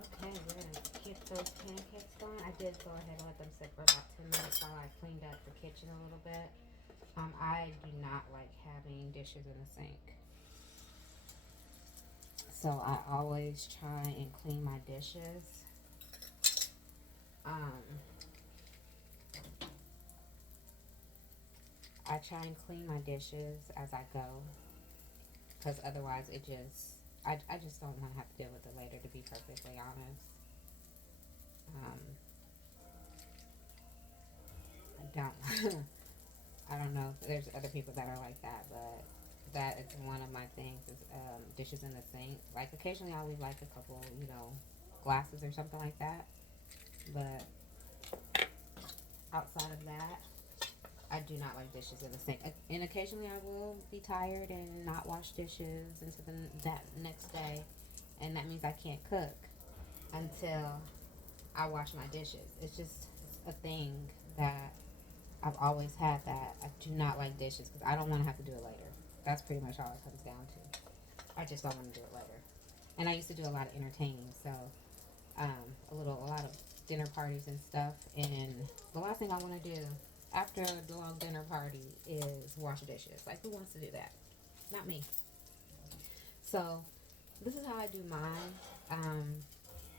Okay, we're gonna get those pancakes going. I did go ahead and let them sit for about 10 minutes while I cleaned up the kitchen a little bit. I do not like having dishes in the sink. So I always try and clean my dishes. Um, I try and clean my dishes as I go, because otherwise I just don't want to have to deal with it later, to be perfectly honest. Um, I don't. I don't know if there's other people that are like that, but that is one of my things is dishes in the sink. Like occasionally I'll leave like a couple, glasses or something like that. But outside of that, I do not like dishes in the sink. And occasionally I will be tired and not wash dishes until that next day. And that means I can't cook until I wash my dishes. It's just a thing that I've always had, that I do not like dishes because I don't want to have to do it later. That's pretty much all it comes down to. I just don't want to do it later. And I used to do a lot of entertaining, so a lot of dinner parties and stuff. And the last thing I want to do after the long dinner party is wash dishes. Like, who wants to do that? Not me. So this is how I do mine.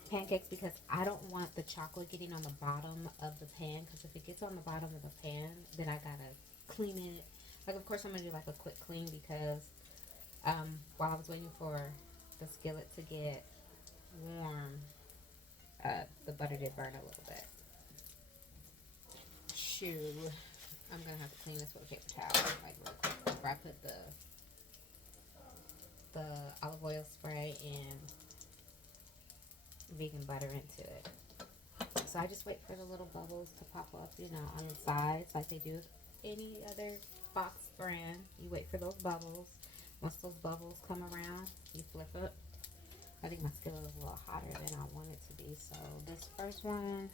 Pancakes, because I don't want the chocolate getting on the bottom of the pan, because if it gets on the bottom of the pan, then I gotta clean it. Like, of course I'm gonna do like a quick clean, because while I was waiting for the skillet to get warm, the butter did burn a little bit. Shoo. I'm gonna have to clean this with a paper towel like real quick before I put the olive oil spray and vegan butter into it. So I just wait for the little bubbles to pop up, on the sides like they do with any other box brand. You wait for those bubbles. Once those bubbles come around, you flip it. I think my skillet is a little hotter than I want it to be. So this first one,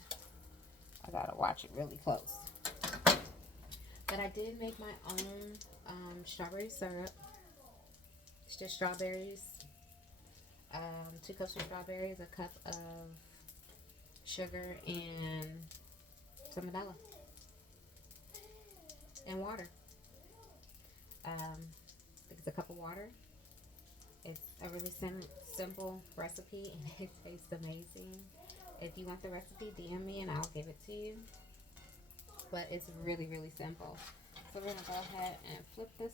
I gotta watch it really close. But I did make my own strawberry syrup. It's just strawberries, 2 cups of strawberries, a cup of sugar, and some vanilla and water. It's a cup of water. It's a really simple recipe, and it tastes amazing. If you want the recipe, DM me and I'll give it to you. But it's really, really simple. So we're gonna go ahead and flip this.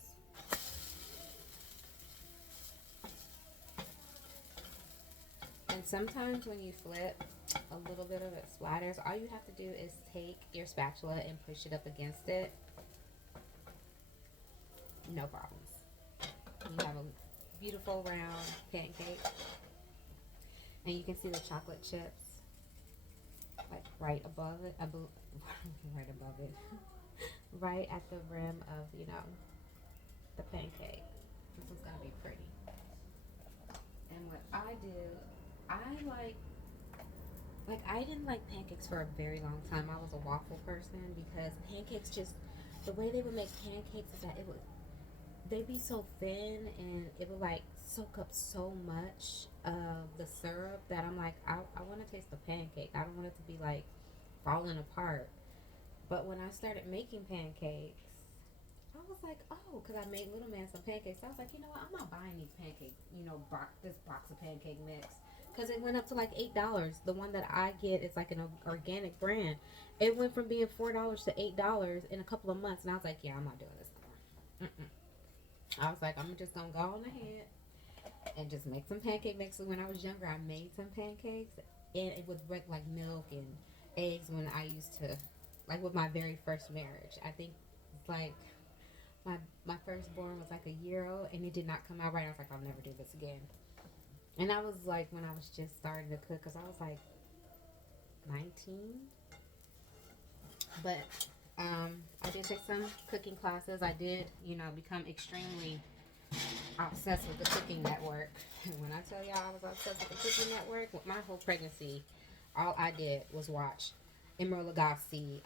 And sometimes when you flip, a little bit of it splatters. All you have to do is take your spatula and push it up against it. No problems. You have a beautiful round pancake. And you can see the chocolate chips like right above it. Right above it. Right at the rim of, the pancake. This is going to be pretty. And what I do, I I didn't like pancakes for a very long time. I was a waffle person, because pancakes just, the way they would make pancakes is that they'd be so thin, and it would like soak up so much of the syrup that I'm like, I want to taste the pancake. I don't want it to be like falling apart. But when I started making pancakes, I was like, oh, because I made Little Man some pancakes. I was like, you know what? I'm not buying these pancake, this box of pancake mix. Because it went up to like $8. The one that I get is like an organic brand. It went from being $4 to $8 in a couple of months. And I was like, yeah, I'm not doing this no more. I was like, I'm just going to go on ahead and just make some pancake mix. So when I was younger, I made some pancakes. And it would break like milk and eggs when I used to, like with my very first marriage. I think like my firstborn was like a year old, and it did not come out right. I was like, I'll never do this again. And I was like, when I was just starting to cook, because I was like 19. But I did take some cooking classes. I did, become extremely obsessed with the Cooking Network. When I tell y'all I was obsessed with the Cooking Network, with my whole pregnancy, all I did was watch Emeril Lagasse,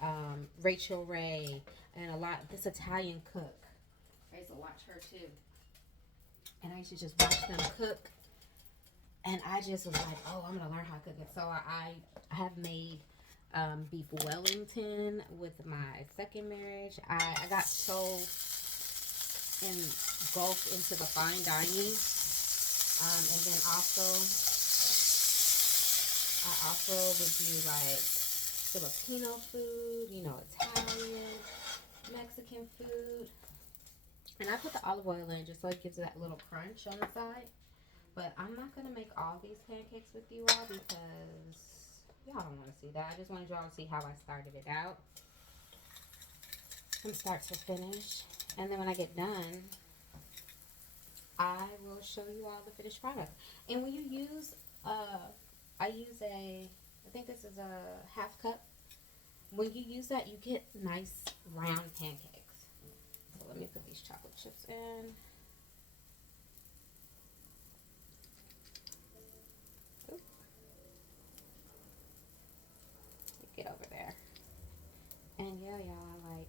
Rachel Ray, and this Italian cook. I used to watch her too. And I used to just watch them cook. And I just was like, oh, I'm gonna learn how to cook it. So I have made beef Wellington with my second marriage. I got so engulfed into the fine dining, and then I also would do like Filipino food, you know, Italian, Mexican food, and I put the olive oil in just so it gives it that little crunch on the side. But I'm not going to make all these pancakes with you all because y'all don't want to see that. I just wanted y'all to see how I started it out from start to finish. And then when I get done, I will show you all the finished product. And when you use, I think this is a half cup. When you use that, you get nice round pancakes. So let me put these chocolate chips in. Get over there. And yeah, y'all, I like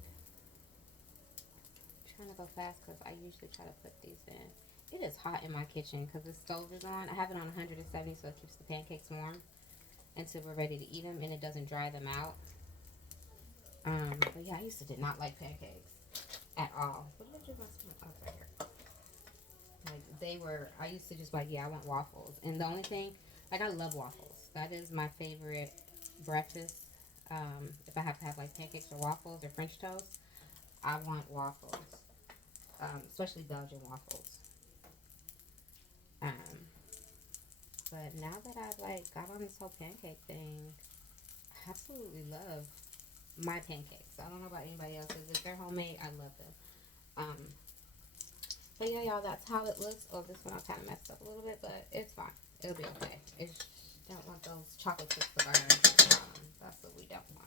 trying to go fast because I usually try to put these in. It is hot in my kitchen because the stove is on. I have it on 170 so it keeps the pancakes warm until we're ready to eat them and it doesn't dry them out. But yeah, I used to did not like pancakes at all. What did I do with my spoon? Oh, it's right here. Like I used to just like, yeah, I want waffles. And the only thing, like I love waffles. That is my favorite breakfast. If I have to have like pancakes or waffles or French toast, I want waffles, especially Belgian waffles. Um, but now that I've like got on this whole pancake thing, I absolutely love my pancakes. I don't know about anybody else's. If they're homemade, I love them. But yeah, y'all, that's how it looks. Oh, this one I kind of messed up a little bit, but it's fine. It'll be okay. It's don't want those chocolate chips to burn. That's what we don't want.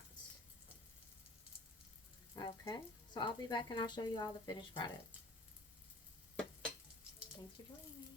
Okay, so I'll be back and I'll show you all the finished product. Thanks for joining me.